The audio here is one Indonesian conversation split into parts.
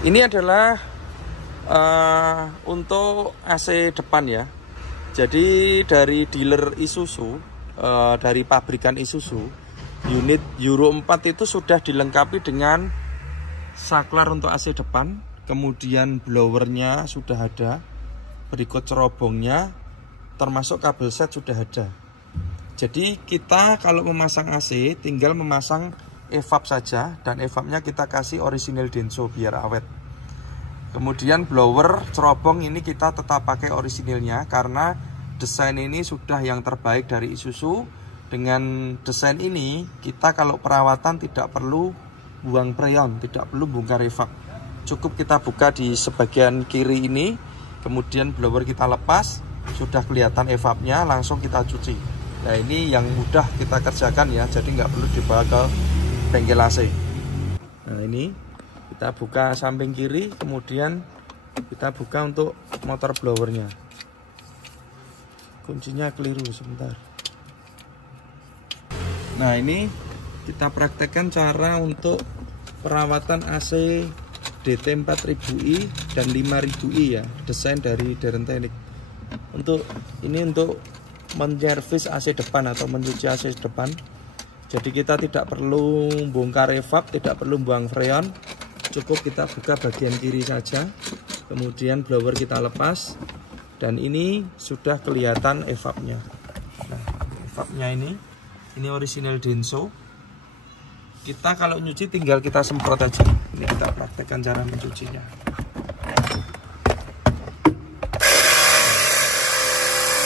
Ini adalah untuk AC depan ya. Jadi dari dealer Isuzu, dari pabrikan Isuzu, unit Euro 4 itu sudah dilengkapi dengan saklar untuk AC depan, kemudian blowernya sudah ada, berikut cerobongnya, termasuk kabel set sudah ada. Jadi kita kalau memasang AC tinggal memasang evap saja, dan evapnya kita kasih orisinil Denso biar awet. Kemudian blower cerobong ini kita tetap pakai orisinilnya karena desain ini sudah yang terbaik dari Isuzu. Dengan desain ini kita kalau perawatan tidak perlu buang freon, tidak perlu bongkar evap. Cukup kita buka di sebagian kiri ini, kemudian blower kita lepas, sudah kelihatan evapnya, langsung kita cuci. Nah ini yang mudah kita kerjakan ya, jadi nggak perlu dibawa ke bengkel AC. Nah ini kita buka samping kiri, kemudian kita buka untuk motor blowernya. Kuncinya keliru sebentar. Nah ini kita praktekkan cara untuk perawatan AC DT 4000i dan 5000i ya, desain dari Deren Teknik. Untuk ini untuk menservis AC depan atau mencuci AC depan. Jadi kita tidak perlu bongkar evap, tidak perlu buang freon. Cukup kita buka bagian kiri saja, kemudian blower kita lepas, dan ini sudah kelihatan evapnya. Nah, evapnya ini orisinil Denso. Kita kalau nyuci tinggal kita semprot aja. Ini kita praktekkan cara mencucinya.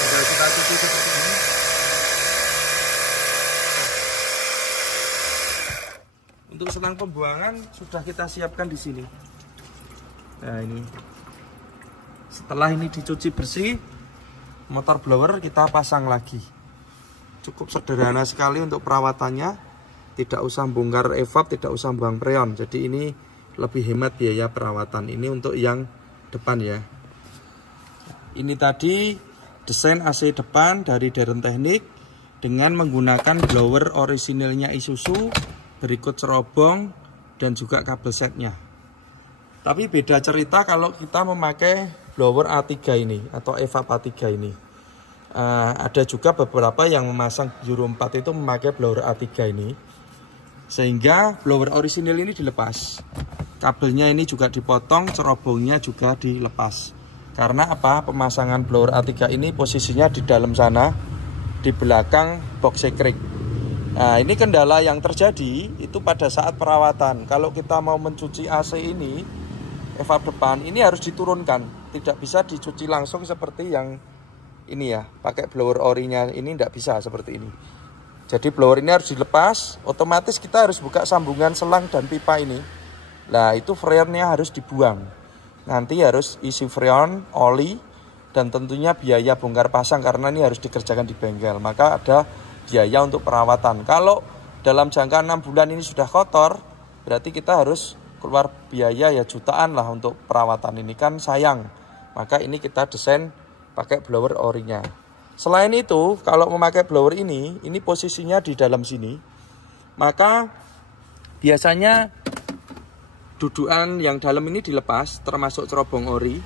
Tinggal kita cuci seperti ini. Untuk selang pembuangan sudah kita siapkan di sini. Nah ini, setelah ini dicuci bersih, motor blower kita pasang lagi. Cukup sederhana sekali untuk perawatannya, tidak usah bongkar evap, tidak usah buang freon. Jadi ini lebih hemat biaya perawatan. Ini untuk yang depan ya. Ini tadi desain AC depan dari Deren Teknik dengan menggunakan blower orisinilnya Isuzu, berikut cerobong dan juga kabel setnya. Tapi beda cerita kalau kita memakai blower A3 ini atau evap A3 ini. Ada juga beberapa yang memasang Euro 4 itu memakai blower A3 ini, sehingga blower orisinil ini dilepas, kabelnya ini juga dipotong, cerobongnya juga dilepas. Karena apa? Pemasangan blower A3 ini posisinya di dalam sana, di belakang box sekring. Nah ini kendala yang terjadi itu pada saat perawatan. Kalau kita mau mencuci AC ini, evap depan ini harus diturunkan, tidak bisa dicuci langsung seperti yang ini ya, pakai blower orinya ini tidak bisa seperti ini. Jadi blower ini harus dilepas, otomatis kita harus buka sambungan selang dan pipa ini. Nah itu freonnya harus dibuang, nanti harus isi freon, oli, dan tentunya biaya bongkar pasang karena ini harus dikerjakan di bengkel. Maka ada biaya untuk perawatan. Kalau dalam jangka 6 bulan ini sudah kotor, berarti kita harus keluar biaya ya jutaan lah untuk perawatan ini, kan sayang. Maka ini kita desain pakai blower orinya. Selain itu, kalau memakai blower ini posisinya di dalam sini, maka biasanya dudukan yang dalam ini dilepas, termasuk cerobong ori.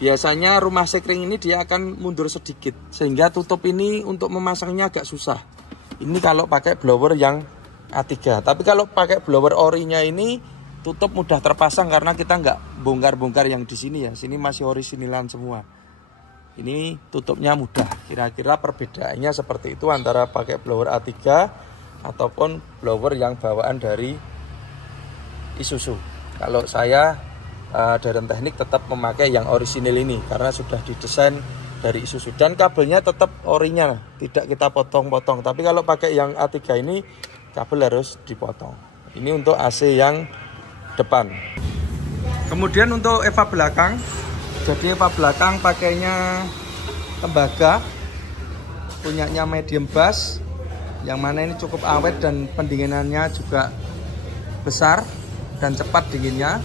Biasanya rumah sekring ini dia akan mundur sedikit, sehingga tutup ini untuk memasangnya agak susah. Ini kalau pakai blower yang A3. Tapi kalau pakai blower orinya ini tutup mudah terpasang karena kita nggak bongkar-bongkar yang di sini ya. Sini masih orisinilan semua. Ini tutupnya mudah. Kira-kira perbedaannya seperti itu antara pakai blower A3 ataupun blower yang bawaan dari Isuzu. Kalau saya Deren Teknik tetap memakai yang orisinil ini karena sudah didesain dari Isuzu, dan kabelnya tetap orinya, tidak kita potong-potong. Tapi kalau pakai yang A3 ini kabel harus dipotong. Ini untuk AC yang depan. Kemudian untuk evap belakang, jadi evap belakang pakainya tembaga, punyanya medium bass, yang mana ini cukup awet dan pendinginannya juga besar dan cepat dinginnya.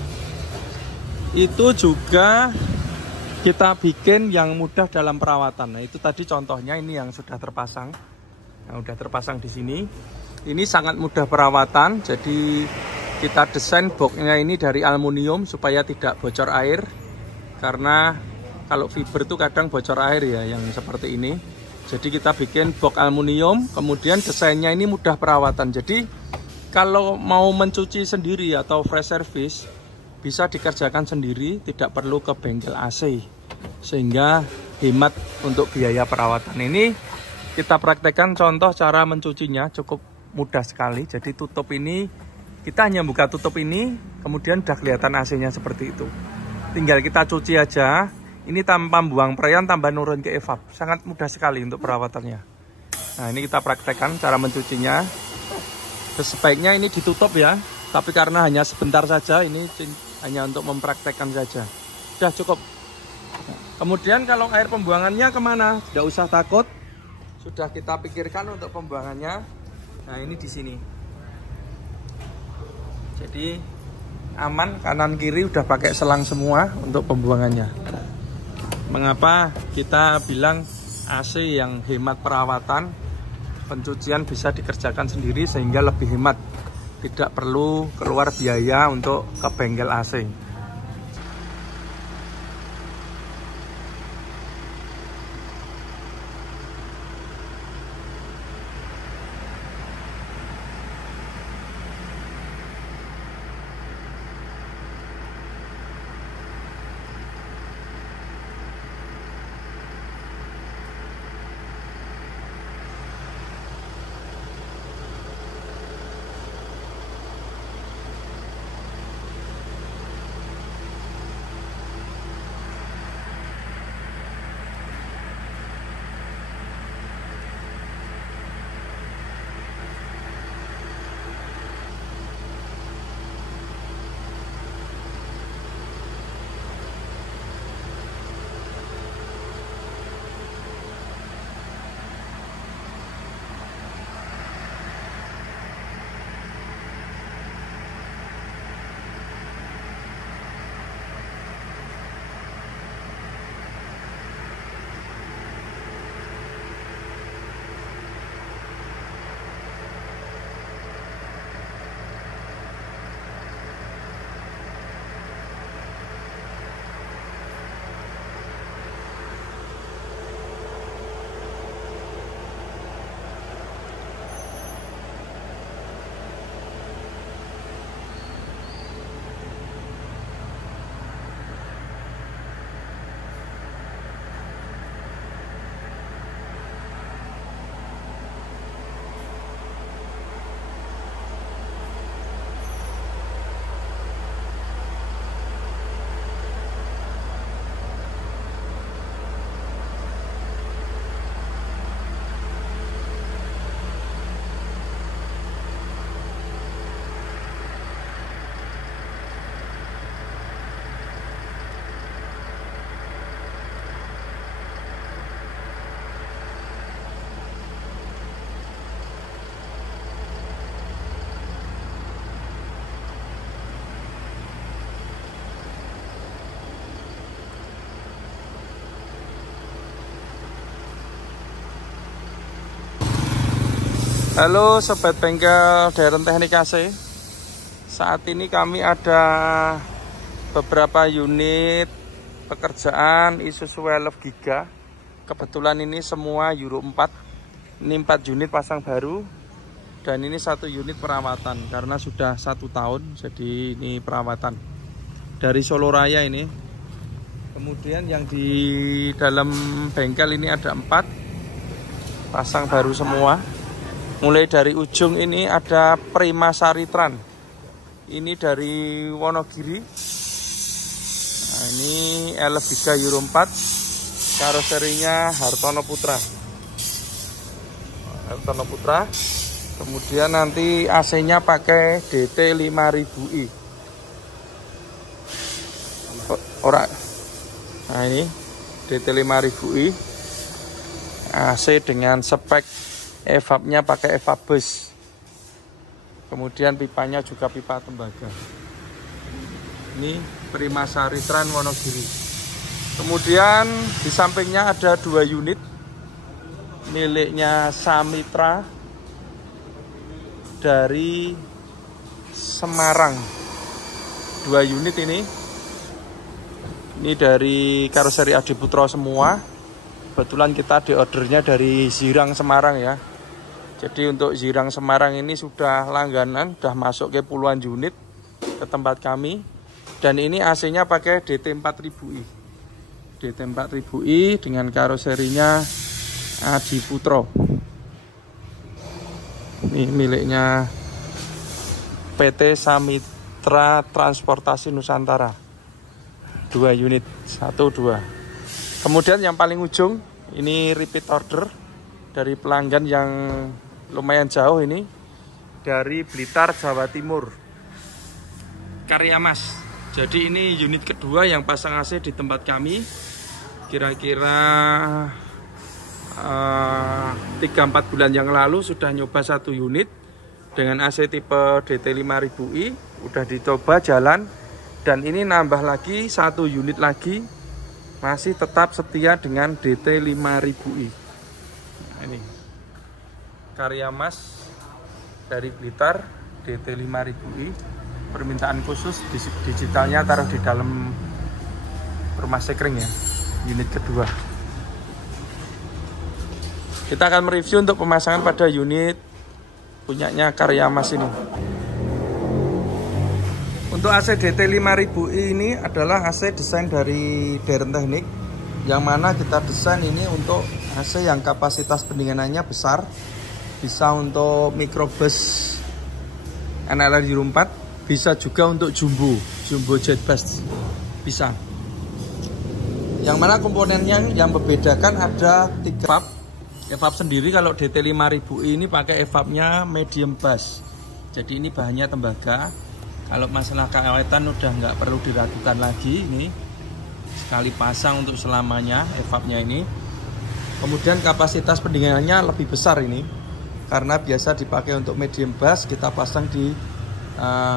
Itu juga kita bikin yang mudah dalam perawatan. Nah, itu tadi contohnya ini yang sudah terpasang. Nah, sudah terpasang di sini. Ini sangat mudah perawatan. Jadi Kita desain boxnya ini dari aluminium supaya tidak bocor air. Karena kalau fiber itu kadang bocor air ya, yang seperti ini. Jadi kita bikin box aluminium, kemudian desainnya ini mudah perawatan. Jadi kalau mau mencuci sendiri atau fresh service, bisa dikerjakan sendiri, tidak perlu ke bengkel AC. Sehingga hemat untuk biaya perawatan. Ini kita praktekkan contoh cara mencucinya, cukup mudah sekali. Jadi tutup ini, kita hanya buka tutup ini, kemudian udah kelihatan AC-nya seperti itu. Tinggal kita cuci aja, ini tanpa buang perian, tambah nurun ke evap. Sangat mudah sekali untuk perawatannya. Nah, ini kita praktekkan cara mencucinya. Sebaiknya ini ditutup ya, tapi karena hanya sebentar saja, ini hanya untuk mempraktekkan saja. Sudah cukup. Kemudian kalau air pembuangannya kemana? Tidak usah takut, sudah kita pikirkan untuk pembuangannya. Nah, ini di sini. Jadi aman, kanan kiri udah pakai selang semua untuk pembuangannya. Mengapa kita bilang AC yang hemat perawatan? Pencucian bisa dikerjakan sendiri sehingga lebih hemat. Tidak perlu keluar biaya untuk ke bengkel AC. Halo sobat bengkel Deren Teknik AC. Saat ini kami ada beberapa unit pekerjaan Isuzu Welf Giga. Kebetulan ini semua Euro 4. Ini 4 unit pasang baru. Dan ini 1 unit perawatan karena sudah 1 tahun. Jadi ini perawatan dari Solo Raya ini. Kemudian yang di dalam bengkel ini ada 4 pasang baru semua. Mulai dari ujung ini ada Prima Saritran. Ini dari Wonogiri. Nah, ini L3 Euro 4. Karoserinya Hartono Putra. Hartono Putra. Kemudian nanti AC-nya pakai DT 5000i. Nah, ini DT 5000i. AC dengan spek evapnya pakai evap bus. Kemudian pipanya juga pipa tembaga. Ini Prima Saritran Wonogiri. Kemudian di sampingnya ada 2 unit miliknya Samitra dari Semarang. 2 unit ini. Ini dari karoseri Adi Putro semua. Kebetulan kita diordernya dari Zirang Semarang ya. Jadi untuk Zirang Semarang ini sudah langganan, sudah masuk ke puluhan unit ke tempat kami. Dan ini AC-nya pakai DT 4000i. DT 4000i dengan karoserinya Adi Putro. Ini miliknya PT Samitra Transportasi Nusantara. 2 unit, 1, 2. Kemudian yang paling ujung, ini repeat order dari pelanggan yang lumayan jauh ini. Dari Blitar, Jawa Timur. Karya Mas. Jadi ini unit kedua yang pasang AC di tempat kami. Kira-kira 3-4 bulan yang lalu sudah nyoba 1 unit dengan AC tipe DT 5000i. Udah dicoba jalan. Dan ini nambah lagi 1 unit lagi, masih tetap setia dengan DT 5000i. Nah, ini Karya Mas dari Blitar, DT 5000i. Permintaan khusus, digitalnya taruh di dalam rumah sekring ya, unit kedua. Kita akan mereview untuk pemasangan pada unit punyanya Karya Mas ini. Untuk AC DT 5000i ini adalah AC desain dari Deren Teknik, yang mana kita desain ini untuk AC yang kapasitas pendinginannya besar, bisa untuk microbus NLR Euro 4, bisa juga untuk jumbo jet bus, bisa. Yang mana komponennya yang membedakan ada 3 evap. Evap sendiri kalau DT 5000i ini pakai evapnya medium bass, jadi ini bahannya tembaga. Kalau masalah keawetan udah nggak perlu diragukan lagi, ini sekali pasang untuk selamanya evapnya ini. Kemudian kapasitas pendinginannya lebih besar ini, karena biasa dipakai untuk medium bass, kita pasang di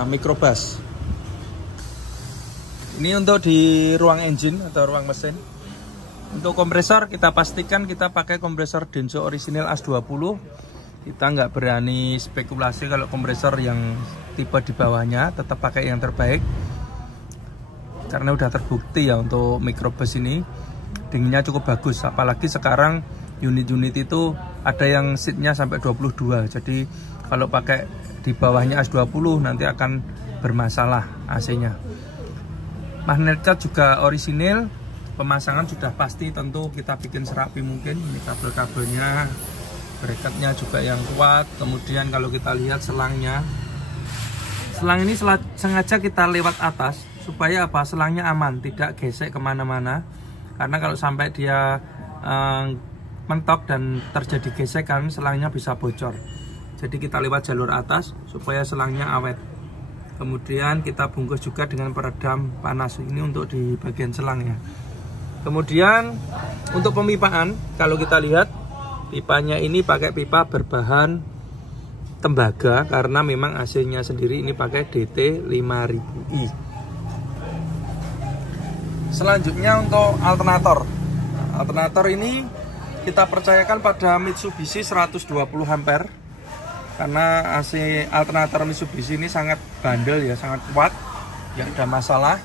microbus. Ini untuk di ruang engine atau ruang mesin. Untuk kompresor kita pastikan kita pakai kompresor Denso original AS20. Kita nggak berani spekulasi kalau kompresor yang tipe di bawahnya, tetap pakai yang terbaik. Karena udah terbukti ya untuk microbus ini dinginnya cukup bagus. Apalagi sekarang unit-unit itu ada yang seatnya sampai 22. Jadi kalau pakai di bawahnya AS20 nanti akan bermasalah AC-nya. Magnet cut juga orisinil. Pemasangan sudah pasti tentu kita bikin serapi mungkin. Ini kabel-kabelnya, bracketnya juga yang kuat. Kemudian kalau kita lihat selangnya, selang ini sengaja kita lewat atas supaya apa, selangnya aman, tidak gesek kemana-mana. Karena kalau sampai dia mentok dan terjadi gesekan, selangnya bisa bocor. Jadi kita lewat jalur atas supaya selangnya awet. Kemudian kita bungkus juga dengan peredam panas, ini untuk di bagian selang ya. Kemudian untuk pemipaan, kalau kita lihat pipanya ini pakai pipa berbahan tembaga, karena memang AC-nya sendiri ini pakai DT 5000i. Selanjutnya untuk alternator. Alternator ini kita percayakan pada Mitsubishi 120 ampere, karena AC alternator Mitsubishi ini sangat bandel ya, sangat kuat, tidak ada masalah.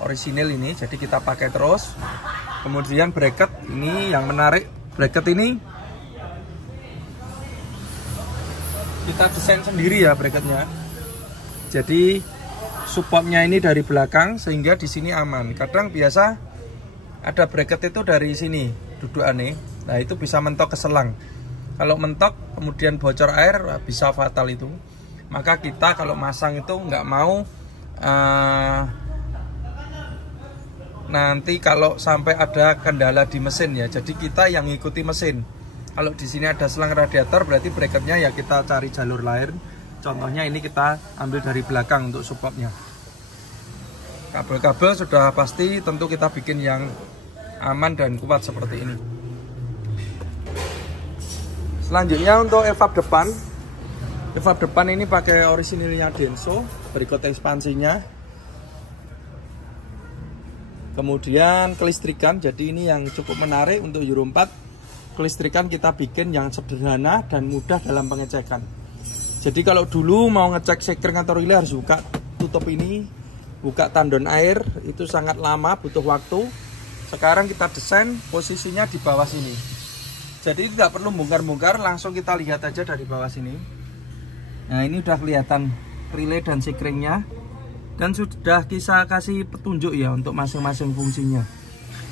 Orisinil ini, jadi kita pakai terus. Kemudian bracket ini yang menarik, bracket ini kita desain sendiri ya bracketnya. Jadi supportnya ini dari belakang sehingga di sini aman. Kadang biasa ada bracket itu dari sini dudukannya, nah itu bisa mentok ke selang. Kalau mentok kemudian bocor air bisa fatal itu. Maka kita kalau masang itu nggak mau nanti kalau sampai ada kendala di mesin ya, jadi kita yang ngikuti mesin. Kalau di sini ada selang radiator, berarti bracketnya ya kita cari jalur lain. Contohnya ini kita ambil dari belakang untuk supportnya. Kabel-kabel sudah pasti tentu kita bikin yang aman dan kuat seperti ini. Selanjutnya untuk evap depan. Evap depan ini pakai orisinilnya Denso, berikut ekspansinya. Kemudian kelistrikan, jadi ini yang cukup menarik untuk Euro 4. Kelistrikan kita bikin yang sederhana dan mudah dalam pengecekan. Jadi kalau dulu mau ngecek sekring atau relay harus buka tutup ini, buka tandon air, itu sangat lama, butuh waktu. Sekarang kita desain posisinya di bawah sini. Jadi tidak perlu bongkar-bongkar, langsung kita lihat aja dari bawah sini. Nah, ini udah kelihatan relay dan sekringnya. Dan sudah kita kasih petunjuk ya untuk masing-masing fungsinya.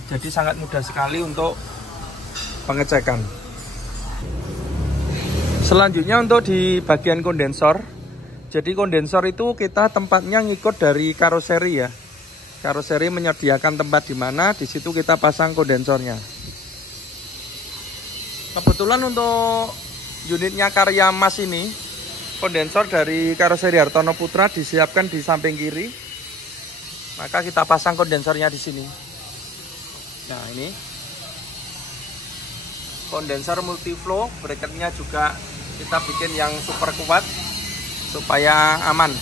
Jadi sangat mudah sekali untuk pengecekan. Selanjutnya untuk di bagian kondensor. Jadi kondensor itu kita tempatnya ngikut dari karoseri ya. Karoseri menyediakan tempat di mana, di situ kita pasang kondensornya. Kebetulan untuk unitnya Karya Mas ini, kondensor dari karoseri Hartono Putra disiapkan di samping kiri. Maka kita pasang kondensornya di sini. Nah, ini kondensor multiflow, bracketnya juga kita bikin yang super kuat supaya aman.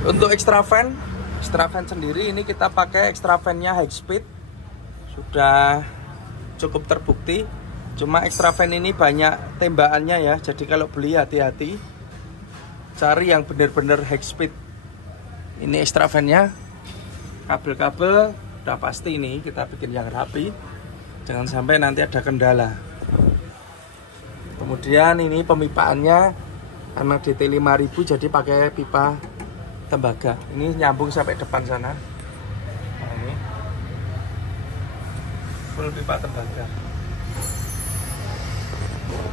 Untuk extra fan sendiri ini kita pakai extra fan-nya high speed, sudah cukup terbukti. Cuma extra fan ini banyak tembakannya ya, jadi kalau beli hati-hati, cari yang benar-benar high speed. Ini extra fan-nya, kabel-kabel udah pasti ini kita bikin yang rapi, jangan sampai nanti ada kendala. Kemudian ini pemipaannya karena DT 5000 jadi pakai pipa tembaga. Ini nyambung sampai depan sana. Nah, ini full pipa tembaga.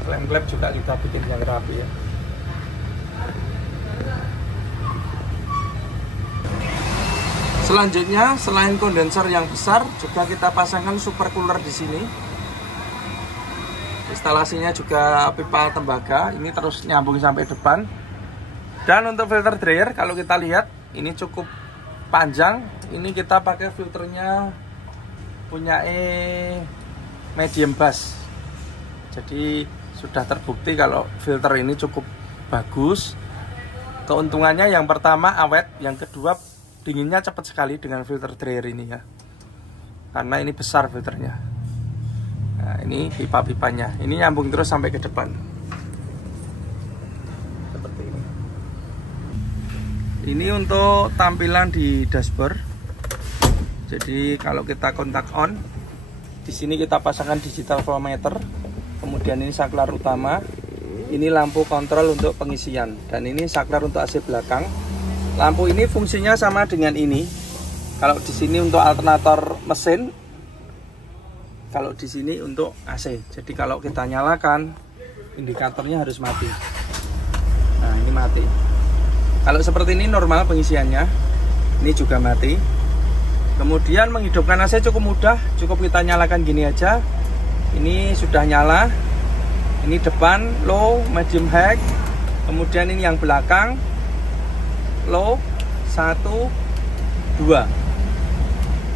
Klem-klem juga kita bikin yang rapi ya. Selanjutnya, selain kondensor yang besar, juga kita pasangkan super cooler di sini. Instalasinya juga pipa tembaga, ini terus nyambung sampai depan. Dan untuk filter dryer, kalau kita lihat ini cukup panjang. Ini kita pakai filternya punya medium bass. Jadi sudah terbukti kalau filter ini cukup bagus. Keuntungannya yang pertama awet, yang kedua dinginnya cepat sekali dengan filter dryer ini ya. Karena ini besar filternya. Nah, ini pipa-pipanya. Ini nyambung terus sampai ke depan. Seperti ini. Ini untuk tampilan di dashboard. Jadi kalau kita kontak on, di sini kita pasangkan digital flow meter. Kemudian ini saklar utama. Ini lampu kontrol untuk pengisian. Dan ini saklar untuk AC belakang. Lampu ini fungsinya sama dengan ini. Kalau di sini untuk alternator mesin, kalau di sini untuk AC. Jadi kalau kita nyalakan, indikatornya harus mati. Nah, ini mati. Kalau seperti ini normal pengisiannya. Ini juga mati. Kemudian menghidupkan AC cukup mudah. Cukup kita nyalakan gini aja. Ini sudah nyala. Ini depan, low, medium, high. Kemudian ini yang belakang, low, 1, 2.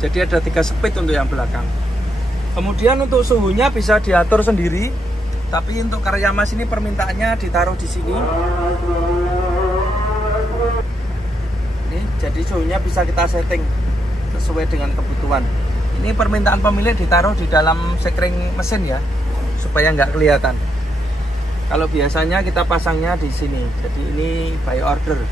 Jadi ada 3 speed untuk yang belakang. Kemudian untuk suhunya bisa diatur sendiri, tapi untuk Karya Mas ini permintaannya ditaruh di sini. Ini jadi suhunya bisa kita setting sesuai dengan kebutuhan. Ini permintaan pemilik ditaruh di dalam sekring mesin ya, supaya nggak kelihatan. Kalau biasanya kita pasangnya di sini, jadi ini by order.